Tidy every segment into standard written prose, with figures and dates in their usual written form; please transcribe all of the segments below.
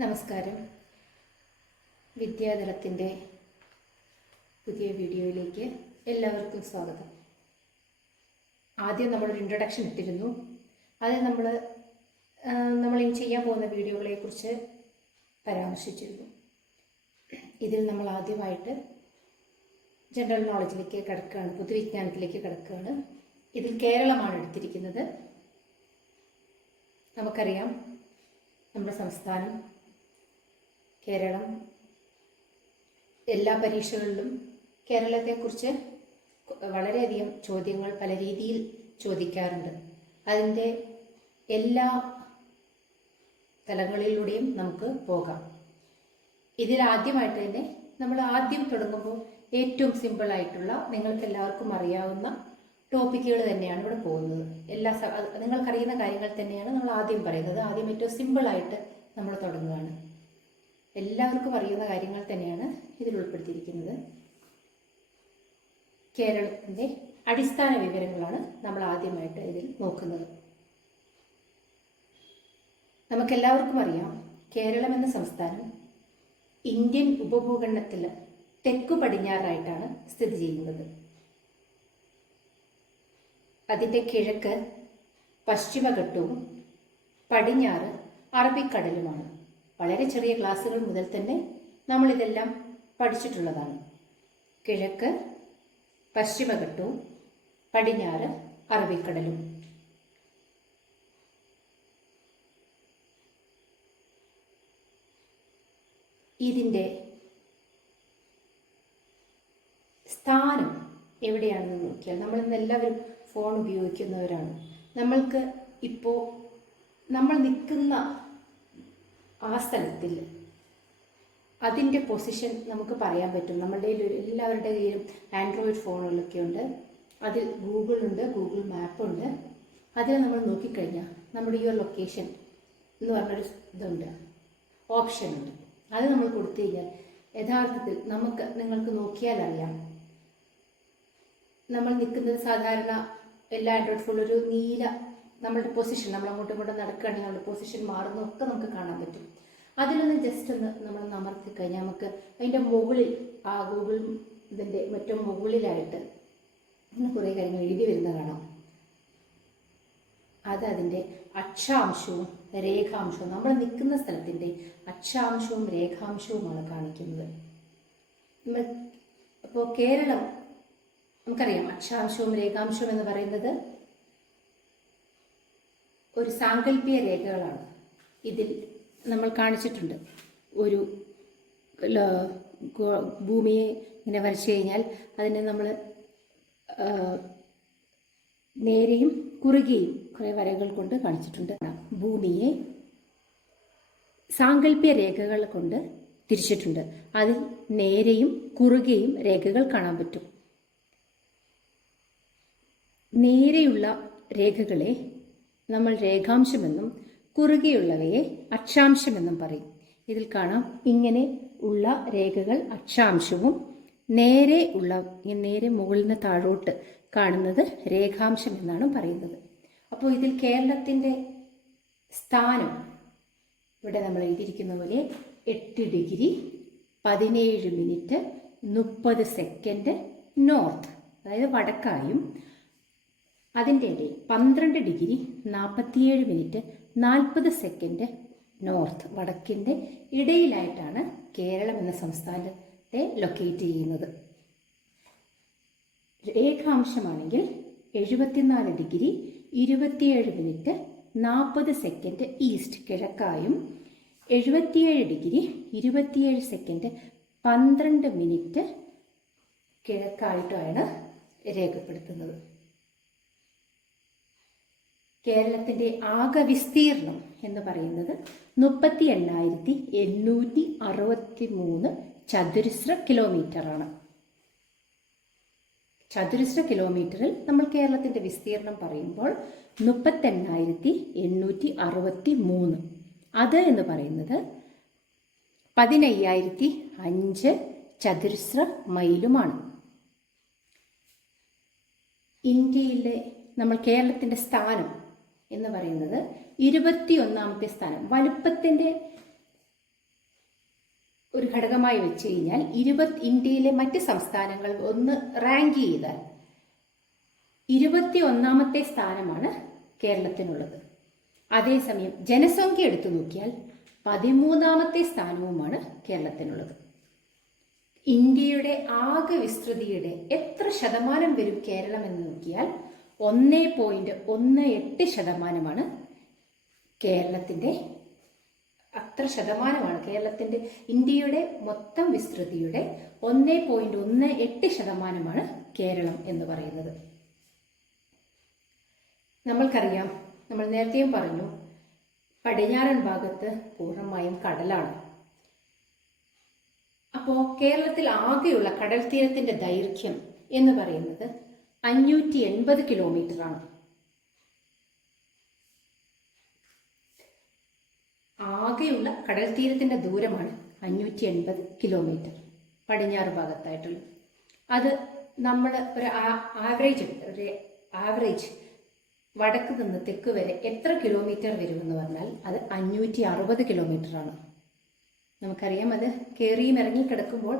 നമസ്കാരം. വിദ്യാതലത്തിൻ്റെ പുതിയ വീഡിയോയിലേക്ക് എല്ലാവർക്കും സ്വാഗതം. ആദ്യം നമ്മളൊരു ഇൻട്രൊഡക്ഷൻ ഇട്ടിരുന്നു. അത് നമ്മളിനി ചെയ്യാൻ പോകുന്ന വീഡിയോകളെക്കുറിച്ച് പരാമർശിച്ചിരുന്നു. ഇതിൽ നമ്മൾ ആദ്യമായിട്ട് ജനറൽ നോളജിലേക്ക് കിടക്കുകയാണ്, പൊതുവിജ്ഞാനത്തിലേക്ക് കിടക്കുകയാണ്. ഇതിൽ കേരളമാണ് എടുത്തിരിക്കുന്നത്. നമുക്കറിയാം, നമ്മുടെ സംസ്ഥാനം കേരളം എല്ലാ പരീക്ഷകളിലും കേരളത്തെക്കുറിച്ച് വളരെയധികം ചോദ്യങ്ങൾ പല രീതിയിൽ ചോദിക്കാറുണ്ട്. അതിൻ്റെ എല്ലാ തലങ്ങളിലൂടെയും നമുക്ക് പോകാം. ഇതിൽ ആദ്യമായിട്ട് തന്നെ നമ്മൾ ആദ്യം തുടങ്ങുമ്പോൾ ഏറ്റവും സിമ്പിളായിട്ടുള്ള നിങ്ങൾക്ക് എല്ലാവർക്കും അറിയാവുന്ന ടോപ്പിക്കുകൾ തന്നെയാണ് ഇവിടെ പോകുന്നത്. നിങ്ങൾക്കറിയുന്ന കാര്യങ്ങൾ തന്നെയാണ് നമ്മൾ ആദ്യം പറയുന്നത്. ആദ്യം ഏറ്റവും സിമ്പിളായിട്ട് നമ്മൾ തുടങ്ങുകയാണ്. എല്ലാവർക്കും അറിയുന്ന കാര്യങ്ങൾ തന്നെയാണ് ഇതിൽ ഉൾപ്പെടുത്തിയിരിക്കുന്നത്. കേരളത്തിൻ്റെ അടിസ്ഥാന വിവരങ്ങളാണ് നമ്മൾ ആദ്യമായിട്ട് ഇതിൽ നോക്കുന്നത്. നമുക്കെല്ലാവർക്കും അറിയാം, കേരളം എന്ന സംസ്ഥാനം ഇന്ത്യൻ ഉപഭൂഖണ്ഡത്തിൽ തെക്കു പടിഞ്ഞാറായിട്ടാണ് സ്ഥിതി ചെയ്യുന്നത്. അതിൻ്റെ കിഴക്ക് പശ്ചിമഘട്ടവും പടിഞ്ഞാറ് അറബിക്കടലുമാണ്. വളരെ ചെറിയ ക്ലാസ്സുകൾ മുതൽ തന്നെ നമ്മളിതെല്ലാം പഠിച്ചിട്ടുള്ളതാണ്. കിഴക്ക് പശ്ചിമഘട്ടവും പടിഞ്ഞാറ് അറബിക്കടലും. ഇതിൻ്റെ സ്ഥാനം എവിടെയാണെന്ന് നോക്കിയാൽ, നമ്മളിന്നെല്ലാവരും ഫോൺ ഉപയോഗിക്കുന്നവരാണ്. നമ്മൾക്ക് ഇപ്പോൾ നമ്മൾ നിൽക്കുന്ന ആ സ്ഥലത്തിൽ അതിൻ്റെ പൊസിഷൻ നമുക്ക് പറയാൻ പറ്റും. നമ്മളുടെ എല്ലാവരുടെ കയ്യിലും ആൻഡ്രോയിഡ് ഫോണുകളൊക്കെ ഉണ്ട്. അതിൽ ഗൂഗിളുണ്ട്, ഗൂഗിൾ മാപ്പുണ്ട്. അതിൽ നമ്മൾ നോക്കിക്കഴിഞ്ഞാൽ നമ്മുടെ ഈ ഒരു ലൊക്കേഷൻ എന്ന് പറഞ്ഞൊരു ഇതുണ്ട്, ഓപ്ഷൻ ഉണ്ട്. അത് നമ്മൾ കൊടുത്തു കഴിഞ്ഞാൽ യഥാർത്ഥത്തിൽ നിങ്ങൾക്ക് നോക്കിയാൽ അറിയാം, നമ്മൾ നിൽക്കുന്നത് സാധാരണ എല്ലാ ആൻഡ്രോയിഡ് ഫോണിലും ഒരു നീല നമ്മളുടെ പൊസിഷൻ, നമ്മൾ അങ്ങോട്ടും ഇങ്ങോട്ടും നടക്കുകയാണെങ്കിൽ നമ്മുടെ പൊസിഷൻ മാറുന്നതൊക്കെ നമുക്ക് കാണാൻ പറ്റും. അതിലൊന്ന് ജസ്റ്റ് ഒന്ന് നമ്മൾ അമർത്തി കഴിഞ്ഞാൽ നമുക്ക് അതിൻ്റെ മുകളിൽ, ആ ഗൂഗിൾ ഇതിൻ്റെ ഏറ്റവും മുകളിലായിട്ട് കുറേ കാര്യങ്ങൾ എഴുതി വരുന്ന കാണാം. അതിൻ്റെ അക്ഷാംശവും രേഖാംശവും, നമ്മൾ നിൽക്കുന്ന സ്ഥലത്തിൻ്റെ അക്ഷാംശവും രേഖാംശവുമാണ് കാണിക്കുന്നത്. അപ്പോൾ കേരളം നമുക്കറിയാം, അക്ഷാംശവും രേഖാംശവും എന്ന് പറയുന്നത് ഒരു സാങ്കല്പിക രേഖകളാണ്. ഇതിൽ നമ്മൾ കാണിച്ചിട്ടുണ്ട്, ഒരു ഭൂമിയെ ഇങ്ങനെ വരച്ചു കഴിഞ്ഞാൽ അതിനെ നമ്മൾ നേരെയും കുറുകയും കുറേ വരകൾ കൊണ്ട് കാണിച്ചിട്ടുണ്ട്. ഭൂമിയെ സാങ്കല്പിക രേഖകൾ കൊണ്ട് തിരിച്ചിട്ടുണ്ട്. അതിൽ നേരെയും കുറുകയും രേഖകൾ കാണാൻ പറ്റും. നേരെയുള്ള രേഖകളെ നമ്മൾ രേഖാംശമെന്നും കുറുകെയുള്ളവയെ അക്ഷാംശമെന്നും പറയും. ഇതിൽ കാണാം, ഇങ്ങനെ ഉള്ള രേഖകൾ അക്ഷാംശവും നേരെ മുകളിൽ നിന്ന് താഴോട്ട് കാണുന്നത് രേഖാംശം എന്നാണ് പറയുന്നത്. അപ്പോൾ ഇതിൽ കേരളത്തിൻ്റെ സ്ഥാനം ഇവിടെ നമ്മൾ എഴുതിയിരിക്കുന്ന പോലെ 8 ഡിഗ്രി 17 മിനിറ്റ് 30 സെക്കൻഡ് നോർത്ത്, അതായത് വടക്കായും, അതിൻ്റെ ഇടയിൽ 12 ഡിഗ്രി 47 മിനിറ്റ് 40 സെക്കൻഡ് നോർത്ത്, വടക്കിൻ്റെ ഇടയിലായിട്ടാണ് കേരളം എന്ന സംസ്ഥാനത്തെ ലൊക്കേറ്റ് ചെയ്യുന്നത്. രേഖാംശമാണെങ്കിൽ 74 ഡിഗ്രി 27 മിനിറ്റ് 40 സെക്കൻഡ് ഈസ്റ്റ്, കിഴക്കായും 77 ഡിഗ്രി 27 സെക്കൻഡ് 12 മിനിറ്റ് കിഴക്കായിട്ടുമാണ് രേഖപ്പെടുത്തുന്നത്. കേരളത്തിൻ്റെ ആകെ വിസ്തീർണം എന്ന് പറയുന്നത് 38,863 ചതുരശ്ര കിലോമീറ്ററാണ്. ചതുരശ്ര കിലോമീറ്ററിൽ നമ്മൾ കേരളത്തിൻ്റെ വിസ്തീർണം പറയുമ്പോൾ 38,863, അത് എന്ന് പറയുന്നത് 15,005 ചതുരശ്ര മൈലുമാണ്. ഇന്ത്യയിലെ നമ്മൾ കേരളത്തിൻ്റെ സ്ഥാനം എന്ന് പറയുന്നത് 21ാമത്തെ സ്ഥാനം. വലുപ്പത്തിൻ്റെ ഒരു ഘടകമായി വെച്ച് കഴിഞ്ഞാൽ ഇന്ത്യയിലെ മറ്റ് സംസ്ഥാനങ്ങൾ ഒന്ന് റാങ്ക് ചെയ്താൽ 21ാമത്തെ സ്ഥാനമാണ് കേരളത്തിനുള്ളത്. അതേസമയം ജനസംഖ്യ എടുത്തു നോക്കിയാൽ 13ാമത്തെ സ്ഥാനവുമാണ് കേരളത്തിനുള്ളത്. ഇന്ത്യയുടെ ആകെ വിസ്തൃതിയുടെ എത്ര ശതമാനം വരും കേരളം എന്ന് നോക്കിയാൽ 1.18% കേരളത്തിൻ്റെ അത്ര ശതമാനമാണ്. ഇന്ത്യയുടെ മൊത്തം വിസ്തൃതിയുടെ 1.18% കേരളം എന്ന് പറയുന്നത്. നമ്മൾക്കറിയാം, നമ്മൾ നേരത്തെയും പറഞ്ഞു, പടിഞ്ഞാറൻ ഭാഗത്ത് പൂർണ്ണമായും കടലാണ്. അപ്പോൾ കേരളത്തിൽ ആകെയുള്ള കടൽ തീരത്തിന്റെ ദൈർഘ്യം എന്ന് പറയുന്നത് 580 കിലോമീറ്ററാണ്. ആകെയുള്ള കടൽ തീരത്തിന്റെ ദൂരമാണ് 580 കിലോമീറ്റർ പടിഞ്ഞാറ് ഭാഗത്തായിട്ടുള്ളത്. അത് നമ്മൾ ഒരു ആവറേജ് വടക്ക് നിന്ന് തെക്ക് വരെ എത്ര കിലോമീറ്റർ വരുമെന്ന് പറഞ്ഞാൽ അത് 560 കിലോമീറ്ററാണ്. നമുക്കറിയാം, അത് കയറിയും ഇറങ്ങി കിടക്കുമ്പോൾ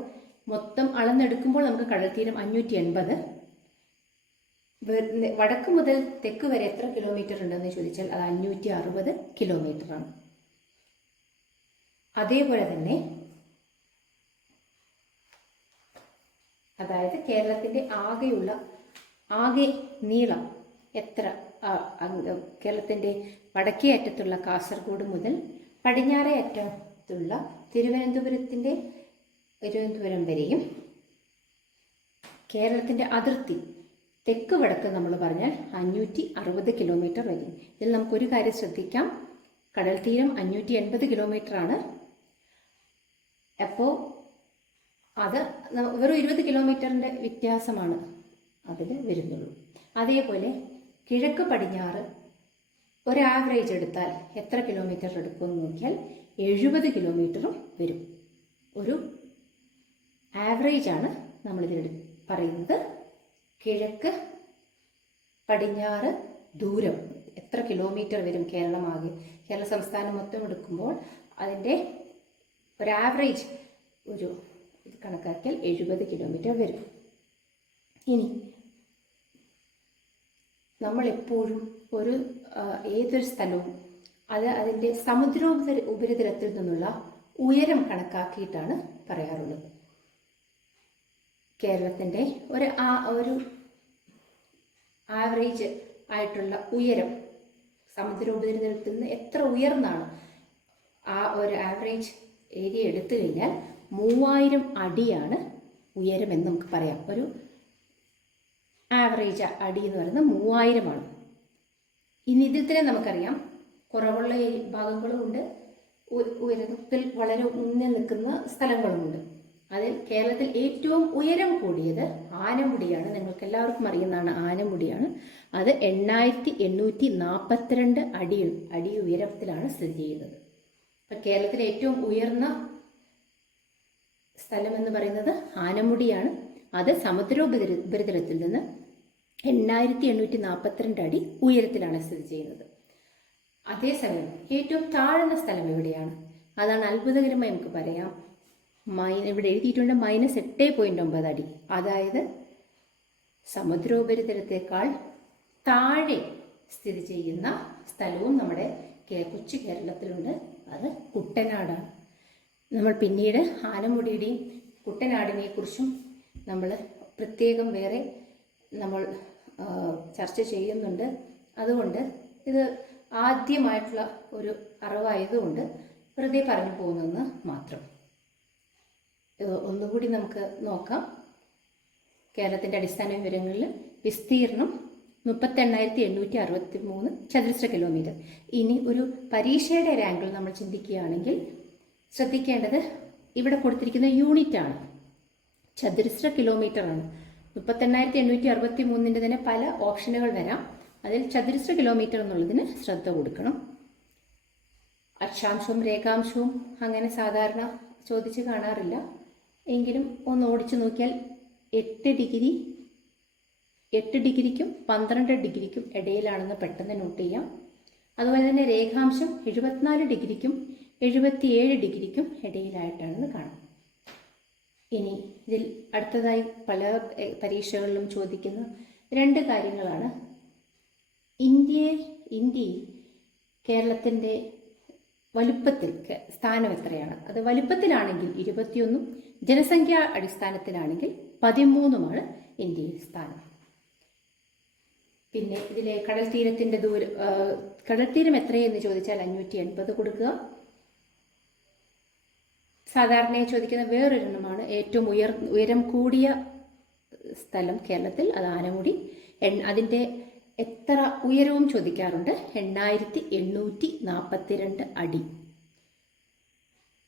മൊത്തം അളന്നെടുക്കുമ്പോൾ നമുക്ക് കടൽ തീരം 580. വടക്ക് മുതൽ തെക്ക് വരെ എത്ര കിലോമീറ്റർ ഉണ്ടെന്ന് ചോദിച്ചാൽ അത് 560 കിലോമീറ്ററാണ്. അതേപോലെ തന്നെ അതായത് കേരളത്തിന്റെ ആകെ നീളം എത്ര, കേരളത്തിന്റെ വടക്കേ അറ്റത്തുള്ള കാസർഗോഡ് മുതൽ പടിഞ്ഞാറേ അറ്റത്തുള്ള തിരുവനന്തപുരം വരെയും കേരളത്തിന്റെ അതിർത്തി തെക്ക് വടക്ക് നമ്മൾ പറഞ്ഞാൽ 560 കിലോമീറ്റർ വരും. ഇതിൽ നമുക്കൊരു കാര്യം ശ്രദ്ധിക്കാം, കടൽ തീരം 580 കിലോമീറ്റർ ആണ്. അപ്പോൾ അത് വെറും 20 കിലോമീറ്ററിന്റെ വ്യത്യാസമാണ് അതിൽ വരുന്നുള്ളൂ. അതേപോലെ കിഴക്ക് പടിഞ്ഞാറ് ഒരു ആവറേജ് എടുത്താൽ എത്ര കിലോമീറ്റർ എടുക്കുമെന്ന് നോക്കിയാൽ 70 കിലോമീറ്ററും വരും. ഒരു ആവറേജാണ് നമ്മളിതിൽ പറയുന്നത്. കിഴക്ക് പടിഞ്ഞാറ് ദൂരം എത്ര കിലോമീറ്റർ വരും കേരള സംസ്ഥാനം മൊത്തം എടുക്കുമ്പോൾ അതിൻ്റെ ഒരു ആവറേജ് ഇത് കണക്കാക്കിയാൽ 70 കിലോമീറ്റർ വരും. ഇനി നമ്മളെപ്പോഴും ഏതൊരു സ്ഥലവും അതിൻ്റെ ഉപരിതലത്തിൽ നിന്നുള്ള ഉയരം കണക്കാക്കിയിട്ടാണ് പറയാറുള്ളത്. കേരളത്തിൻ്റെ ഒരു ആവറേജ് ആയിട്ടുള്ള ഉയരം സമുദ്രോപരിതലത്തിൽ നിന്ന് എത്ര ഉയർന്നാണ് ആ ഒരു ആവറേജ് ഏരിയ എടുത്തു കഴിഞ്ഞാൽ 3000 അടിയാണ് ഉയരം എന്ന് നമുക്ക് പറയാം. ഒരു ആവറേജ് അടി എന്ന് പറയുന്നത് 3000 ഇനി ഇതിൽ തന്നെ നമുക്കറിയാം കുറവുള്ള ഭാഗങ്ങളുമുണ്ട്, ഉയരത്തിൽ വളരെ മുന്നിൽ നിൽക്കുന്ന സ്ഥലങ്ങളുമുണ്ട്. അതിൽ കേരളത്തിൽ ഏറ്റവും ഉയരം കൂടിയത് ആനമുടിയാണ്. നിങ്ങൾക്ക് എല്ലാവർക്കും അറിയുന്നതാണ് ആനമുടിയാണ്. അത് 8842 അടി ഉയരത്തിലാണ് സ്ഥിതി ചെയ്യുന്നത്. അപ്പം കേരളത്തിലെ ഏറ്റവും ഉയർന്ന സ്ഥലം എന്ന് പറയുന്നത് ആനമുടിയാണ്. അത് സമുദ്രോപരിതലത്തിൽ നിന്ന് 8842 അടി ഉയരത്തിലാണ് സ്ഥിതി ചെയ്യുന്നത്. അതേസമയം ഏറ്റവും താഴ്ന്ന സ്ഥലം എവിടെയാണ്? അതാണ് അത്ഭുതകരമായി നമുക്ക് പറയാം. ഇവിടെ എഴുതിയിട്ടുണ്ട് -8.9 അടി. അതായത് സമുദ്രോപരിതലത്തേക്കാൾ താഴെ സ്ഥിതി ചെയ്യുന്ന സ്ഥലവും നമ്മുടെ കൊച്ചു കേരളത്തിലുണ്ട്. അത് കുട്ടനാടാണ്. നമ്മൾ പിന്നീട് ആനമുടിയുടെയും കുട്ടനാടിനെ കുറിച്ചും നമ്മൾ പ്രത്യേകം വേറെ നമ്മൾ ചർച്ച ചെയ്യുന്നുണ്ട്. അതുകൊണ്ട് ഇത് ആദ്യമായിട്ടുള്ള ഒരു അറിവായതുകൊണ്ട് വെറുതെ പറഞ്ഞു പോകുന്നെന്ന് മാത്രം. ഒന്നുകൂടി നമുക്ക് നോക്കാം. കേരളത്തിൻ്റെ അടിസ്ഥാന വിവരങ്ങളിൽ വിസ്തീർണം 38,863 ചതുരശ്ര കിലോമീറ്റർ. ഇനി ഒരു പരീക്ഷയുടെ റാങ്കിൽ നമ്മൾ ചിന്തിക്കുകയാണെങ്കിൽ ശ്രദ്ധിക്കേണ്ടത് ഇവിടെ കൊടുത്തിരിക്കുന്ന യൂണിറ്റാണ്, ചതുരശ്ര കിലോമീറ്ററാണ്. 38,863 തന്നെ പല ഓപ്ഷനുകൾ വരാം. അതിൽ ചതുരശ്ര കിലോമീറ്റർ എന്നുള്ളതിന് ശ്രദ്ധ കൊടുക്കണം. അക്ഷാംശവും രേഖാംശവും അങ്ങനെ സാധാരണ ചോദിച്ച് കാണാറില്ല. എങ്കിലും ഒന്ന് ഓടിച്ചു നോക്കിയാൽ 8 ഡിഗ്രിക്കും 12 ഡിഗ്രിക്കും ഇടയിലാണെന്ന് പെട്ടെന്ന് നോട്ട് ചെയ്യാം. അതുപോലെ തന്നെ രേഖാംശം 74 ഡിഗ്രിക്കും 77 ഡിഗ്രിക്കും ഇടയിലായിട്ടാണെന്ന് കാണാം. ഇനി ഇതിൽ അടുത്തതായി പല പരീക്ഷകളിലും ചോദിക്കുന്ന 2 കാര്യങ്ങളാണ്. ഇന്ത്യയിൽ കേരളത്തിൻ്റെ വലുപ്പത്തിൽ സ്ഥാനം എത്രയാണ്? അത് വലുപ്പത്തിലാണെങ്കിൽ 21, ജനസംഖ്യാ അടിസ്ഥാനത്തിലാണെങ്കിൽ 13 ഇന്ത്യയിൽ സ്ഥാനം. പിന്നെ ഇതിലെ കടൽത്തീരത്തിൻ്റെ കടൽത്തീരം എത്രയെന്ന് ചോദിച്ചാൽ 580 കൊടുക്കുക. സാധാരണയായി ചോദിക്കുന്ന വേറൊരെണ്ണമാണ് ഏറ്റവും ഉയരം കൂടിയ സ്ഥലം കേരളത്തിൽ, അത് ആനമുടി. അതിൻ്റെ എത്ര ഉയരവും ചോദിക്കാറുണ്ട്, 8842 അടി.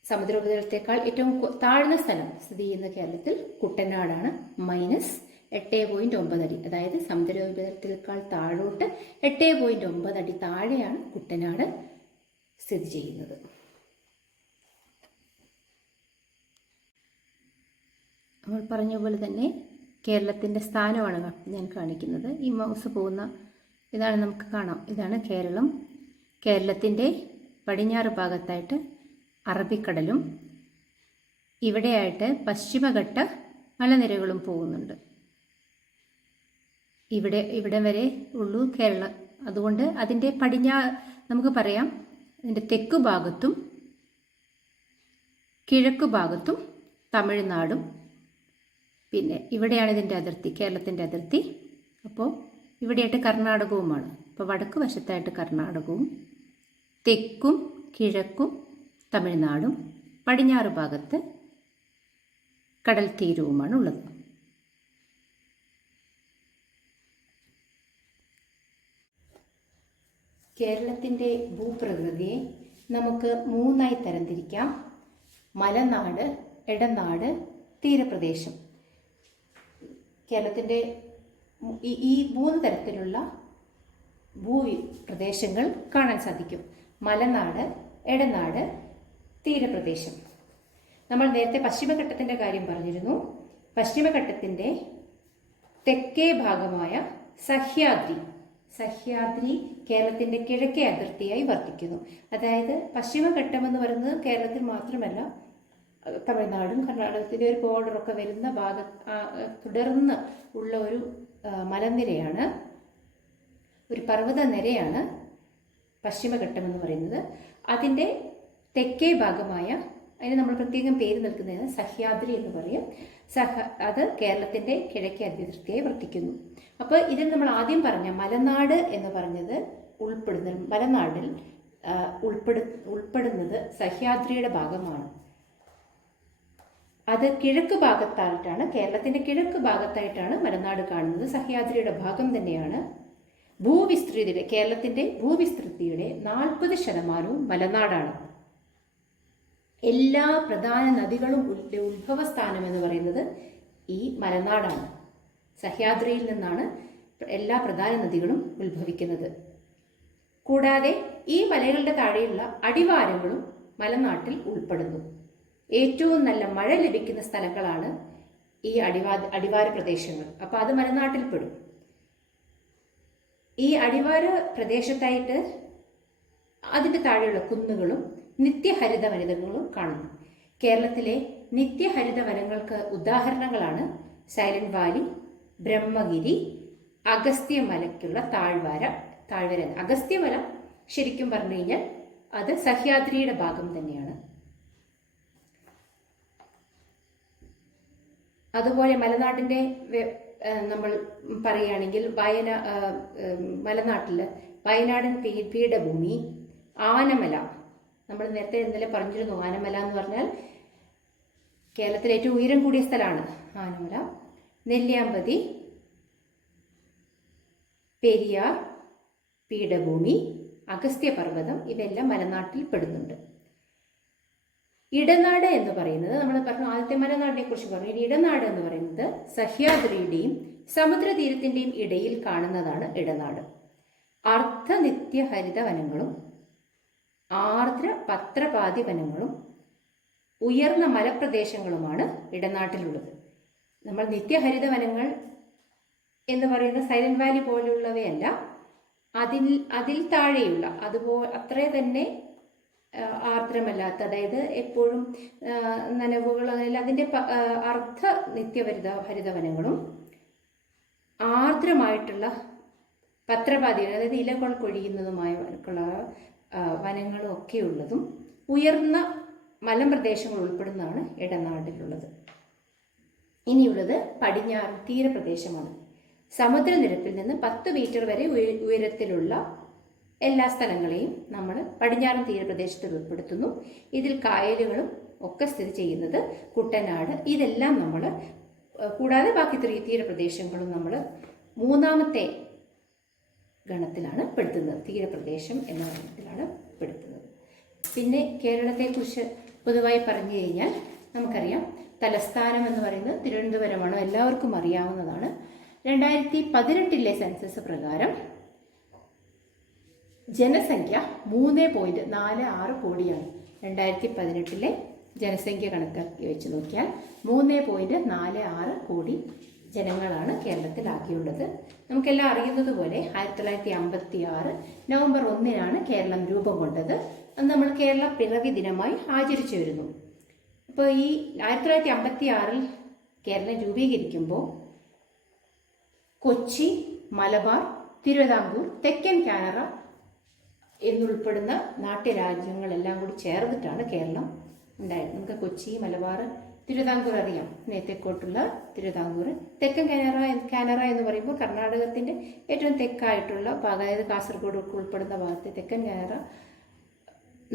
സമുദ്രോപരിതലത്തേക്കാൾ ഏറ്റവും താഴ്ന്ന സ്ഥലം സ്ഥിതി ചെയ്യുന്ന കേരളത്തിൽ കുട്ടനാടാണ്, -8.9 അടി. അതായത് സമുദ്രോപരിതലത്തേക്കാൾ താഴോട്ട് 8.9 അടി താഴെയാണ് കുട്ടനാട് സ്ഥിതി ചെയ്യുന്നത്. നമ്മൾ പറഞ്ഞ പോലെ തന്നെ കേരളത്തിൻ്റെ സ്ഥാനമാണ് ഞാൻ കാണിക്കുന്നത്. ഈ മൗസ് പോകുന്ന ഇതാണ്, നമുക്ക് കാണാം. ഇതാണ് കേരളം. കേരളത്തിൻ്റെ പടിഞ്ഞാറ് ഭാഗത്തായിട്ട് അറബിക്കടലും ഇവിടെയായിട്ട് പശ്ചിമഘട്ട മലനിരകളും പോകുന്നുണ്ട്. ഇവിടെ വരെ ഉള്ളൂ കേരളം. അതുകൊണ്ട് അതിൻ്റെ നമുക്ക് പറയാം, അതിൻ്റെ തെക്കു ഭാഗത്തും കിഴക്കു ഭാഗത്തും തമിഴ്നാടും, പിന്നെ ഇവിടെയാണ് ഇതിൻ്റെ അതിർത്തി, കേരളത്തിൻ്റെ അതിർത്തി. അപ്പോൾ ഇവിടെയായിട്ട് കർണാടകവുമാണ്. അപ്പോൾ വടക്ക് വശത്തായിട്ട് കർണാടകവും തെക്കും കിഴക്കും തമിഴ്നാടും പടിഞ്ഞാറ് ഭാഗത്ത് കടൽ തീരവുമാണ് ഉള്ളത്. കേരളത്തിൻ്റെ ഭൂപ്രകൃതിയെ നമുക്ക് 3ആയി തരംതിരിക്കാം: മലനാട്, ഇടനാട്, തീരപ്രദേശം. കേരളത്തിൻ്റെ ഈ 3 തരത്തിലുള്ള ഭൂപ്രദേശങ്ങൾ കാണാൻ സാധിക്കും: മലനാട്, ഇടനാട്, തീരപ്രദേശം. നമ്മൾ നേരത്തെ പശ്ചിമഘട്ടത്തിൻ്റെ കാര്യം പറഞ്ഞിരുന്നു. പശ്ചിമഘട്ടത്തിൻ്റെ തെക്കേ ഭാഗമായ സഹ്യാദ്രി കേരളത്തിൻ്റെ കിഴക്കേ അതിർത്തിയായി വർത്തിക്കുന്നു. അതായത് പശ്ചിമഘട്ടം എന്ന് പറയുന്നത് കേരളത്തിൽ മാത്രമല്ല, തമിഴ്നാടും കർണാടകത്തിൻ്റെ ഒരു ബോർഡറൊക്കെ വരുന്ന തുടർന്ന് ഉള്ള ഒരു മലനിരയാണ്, ഒരു പർവ്വത നിരയാണ് പശ്ചിമഘട്ടം എന്ന് പറയുന്നത്. അതിൻ്റെ തെക്കേ ഭാഗമായ, അതിന് നമ്മൾ പ്രത്യേകം പേര് നൽകുന്നതിന് സഹ്യാദ്രി എന്ന് പറയും. അത് കേരളത്തിൻ്റെ കിഴക്കേ അതിർത്തിയായി വർത്തിക്കുന്നു. അപ്പോൾ ഇതിൽ നമ്മൾ ആദ്യം പറഞ്ഞ മലനാട് എന്ന് പറഞ്ഞത് മലനാടിൽ ഉൾപ്പെടുന്നത് സഹ്യാദ്രിയുടെ ഭാഗമാണ്. അത് കിഴക്ക് ഭാഗത്തായിട്ടാണ്, കേരളത്തിൻ്റെ കിഴക്ക് ഭാഗത്തായിട്ടാണ് മലനാട് കാണുന്നത്. സഹ്യാദ്രിയുടെ ഭാഗം തന്നെയാണ്. കേരളത്തിൻ്റെ ഭൂവിസ്തൃതിയുടെ 40% മലനാടാണ്. എല്ലാ പ്രധാന നദികളും ഉത്ഭവസ്ഥാനം എന്ന് പറയുന്നത് ഈ മലനാടാണ്. സഹ്യാദ്രിയിൽ നിന്നാണ് എല്ലാ പ്രധാന നദികളും ഉത്ഭവിക്കുന്നത്. കൂടാതെ ഈ മലകളുടെ താഴെയുള്ള അടിവാരങ്ങളും മലനാട്ടിൽ ഉൾപ്പെടുന്നു. ഏറ്റവും നല്ല മഴ ലഭിക്കുന്ന സ്ഥലങ്ങളാണ് ഈ അടിവാര പ്രദേശങ്ങൾ. അപ്പോൾ അത് മലനാട്ടിൽ പെടും. ഈ അടിവാര പ്രദേശത്തായിട്ട് അതിൻ്റെ താഴെയുള്ള കുന്നുകളും നിത്യഹരിത വനങ്ങളും കാണുന്നു. കേരളത്തിലെ നിത്യഹരിത വനങ്ങൾക്ക് ഉദാഹരണങ്ങളാണ് സൈലന്റ് വാലി, ബ്രഹ്മഗിരി, അഗസ്ത്യമലയ്ക്കുള്ള താഴ്വര. അഗസ്ത്യമല ശരിക്കും പറഞ്ഞു കഴിഞ്ഞാൽ അത് സഹ്യാദ്രിയുടെ ഭാഗം തന്നെയാണ്. അതുപോലെ മലനാട്ടിൻ്റെ നമ്മൾ പറയുകയാണെങ്കിൽ മലനാട്ടിൽ വയനാടൻ പീഠഭൂമി, ആനമല. നമ്മൾ നേരത്തെ ഇന്നലെ പറഞ്ഞിരുന്നു, ആനമല എന്ന് പറഞ്ഞാൽ കേരളത്തിലെ ഏറ്റവും ഉയരം കൂടിയ സ്ഥലമാണ് ആനമല. നെല്ലിയാമ്പതി, പെരിയാർ പീഠഭൂമി, അഗസ്ത്യപർവ്വതം, ഇവയെല്ലാം മലനാട്ടിൽ പെടുന്നുണ്ട്. ഇടനാട് എന്ന് പറയുന്നത്, നമ്മൾ പറഞ്ഞു ആദ്യത്തെ മലനാടിനെ കുറിച്ച് പറഞ്ഞു, ഇടനാട് എന്ന് പറയുന്നത് സഹ്യാദ്രിയുടെയും സമുദ്രതീരത്തിൻ്റെയും ഇടയിൽ കാണുന്നതാണ് ഇടനാട്. അർദ്ധനിത്യഹരിത വനങ്ങളും ആർദ്ര പത്രപാതി വനങ്ങളും ഉയർന്ന മലപ്രദേശങ്ങളുമാണ് ഇടനാട്ടിലുള്ളത്. നമ്മൾ നിത്യഹരിത വനങ്ങൾ എന്ന് പറയുന്ന സൈലന്റ് വാലി പോലുള്ളവയല്ല, അതിൽ താഴെയുള്ള അത്രേ തന്നെ ആർദ്രമല്ലാത്ത, അതായത് എപ്പോഴും നനവുകൾ അങ്ങനെ അതിൻ്റെ അർദ്ധ ഹരിതവനങ്ങളും ആർദ്രമായിട്ടുള്ള പത്രപാതികൾ, അതായത് ഇലകൾ കൊഴിയുന്നതുമായ വനങ്ങളും ഒക്കെ ഉള്ളതും ഉയർന്ന മലമ്പ്രദേശങ്ങൾ ഉൾപ്പെടുന്നതാണ് ഇടനാടിലുള്ളത്. ഇനിയുള്ളത് പടിഞ്ഞാറൻ തീരപ്രദേശമാണ്. സമുദ്രനിരപ്പിൽ നിന്ന് 10 മീറ്റർ വരെ ഉയരത്തിലുള്ള എല്ലാ സ്ഥലങ്ങളെയും നമ്മൾ പടിഞ്ഞാറൻ തീരപ്രദേശത്തിൽ ഉൾപ്പെടുത്തുന്നു. ഇതിൽ കായലുകളും ഒക്കെ സ്ഥിതി ചെയ്യുന്നത് കുട്ടനാട്. ഇതെല്ലാം നമ്മൾ കൂടാതെ ബാക്കി തീരപ്രദേശങ്ങളും നമ്മൾ 3ാമത്തെ ഗണത്തിലാണ് പെടുത്തുന്നത്, തീരപ്രദേശം എന്ന ഗണത്തിലാണ് പെടുത്തുന്നത്. പിന്നെ കേരളത്തെക്കുറിച്ച് പൊതുവായി പറഞ്ഞു കഴിഞ്ഞാൽ നമുക്കറിയാം, തലസ്ഥാനം എന്ന് പറയുന്നത് തിരുവനന്തപുരമാണ്, എല്ലാവർക്കും അറിയാവുന്നതാണ്. 2018 സെൻസസ് പ്രകാരം ജനസംഖ്യ 3.46 കോടിയാണ്. 2018 ജനസംഖ്യ കണക്കാക്കി വെച്ച് നോക്കിയാൽ 3.46 കോടി ജനങ്ങളാണ് കേരളത്തിലാക്കിയുള്ളത്. നമുക്കെല്ലാം അറിയുന്നത് പോലെ 1956 നവംബർ 1 കേരളം രൂപം കൊണ്ടത്. അന്ന് നമ്മൾ കേരള പിറവി ദിനമായി ആചരിച്ചു വരുന്നു. അപ്പോൾ ഈ 1956 കേരളം രൂപീകരിക്കുമ്പോൾ കൊച്ചി, മലബാർ, തിരുവിതാംകൂർ, തെക്കൻ കാനറ എന്നുൾപ്പെടുന്ന നാട്യരാജ്യങ്ങളെല്ലാം കൂടി ചേർന്നിട്ടാണ് കേരളം ഉണ്ടായത്. നമുക്ക് കൊച്ചി, മലബാർ, തിരുവിതാംകൂർ അറിയാം, തെക്കോട്ടുള്ള തിരുവിതാംകൂർ. തെക്കൻ കാനറ എന്ന് പറയുമ്പോൾ കർണാടകത്തിൻ്റെ ഏറ്റവും തെക്കായിട്ടുള്ള ഭാഗം, അതായത് കാസർഗോഡ് ഒക്കെ ഉൾപ്പെടുന്ന ഭാഗത്തെ തെക്കൻ കാനറ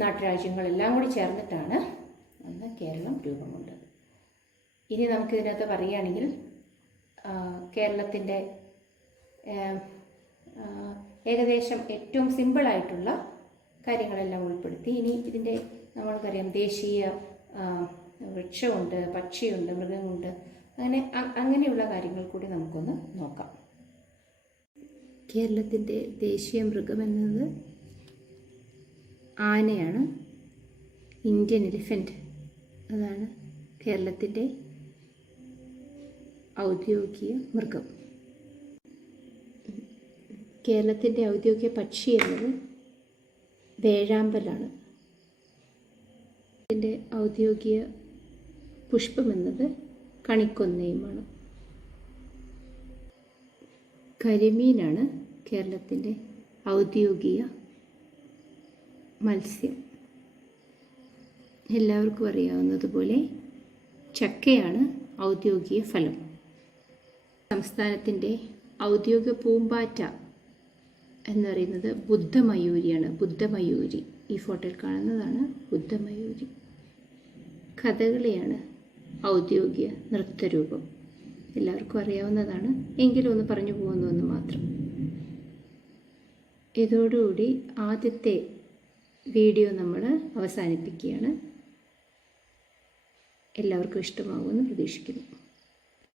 നാട്ടുരാജ്യങ്ങളെല്ലാം കൂടി ചേർന്നിട്ടാണ് അന്ന് കേരളം രൂപം കൊണ്ടത്. ഇനി നമുക്കിതിനകത്ത് പറയുകയാണെങ്കിൽ കേരളത്തിൻ്റെ ഏകദേശം ഏറ്റവും സിമ്പിളായിട്ടുള്ള കാര്യങ്ങളെല്ലാം ഉൾപ്പെടുത്തി. ഇനി ഇതിൻ്റെ നമ്മൾക്കറിയാം, ദേശീയ വൃക്ഷമുണ്ട്, പക്ഷിയുണ്ട്, മൃഗമുണ്ട്, അങ്ങനെയുള്ള കാര്യങ്ങൾ കൂടി നമുക്കൊന്ന് നോക്കാം. കേരളത്തിൻ്റെ ദേശീയ മൃഗം എന്നത് ആനയാണ്, ഇന്ത്യൻ എലിഫൻറ്റ്. അതാണ് കേരളത്തിൻ്റെ ഔദ്യോഗിക മൃഗം. കേരളത്തിൻ്റെ ഔദ്യോഗിക പക്ഷി എന്നത് വേഴാമ്പലാണ്. ഇതിൻ്റെ ഔദ്യോഗിക പുഷ്പമെന്നത് കണിക്കൊന്നയുമാണ്. കരിമീനാണ് കേരളത്തിൻ്റെ ഔദ്യോഗിക മത്സ്യം. എല്ലാവർക്കും അറിയാവുന്നതുപോലെ ചക്കയാണ് ഔദ്യോഗിക ഫലം. സംസ്ഥാനത്തിൻ്റെ ഔദ്യോഗിക പൂമ്പാറ്റ എന്ന് പറയുന്നത് ബുദ്ധമയൂരിയാണ്. ബുദ്ധമയൂരി ഈ ഫോട്ടോയിൽ കാണുന്നതാണ് ബുദ്ധമയൂരി. കഥകളിയാണ് ഔദ്യോഗിക നൃത്തരൂപം. എല്ലാവർക്കും അറിയാവുന്നതാണ്, എങ്കിലും ഒന്ന് പറഞ്ഞു പോകുന്നു മാത്രം. ഇതോടുകൂടി ആദ്യത്തെ വീഡിയോ നമ്മൾ അവസാനിപ്പിക്കുകയാണ്. എല്ലാവർക്കും ഇഷ്ടമാകുമെന്ന് പ്രതീക്ഷിക്കുന്നു.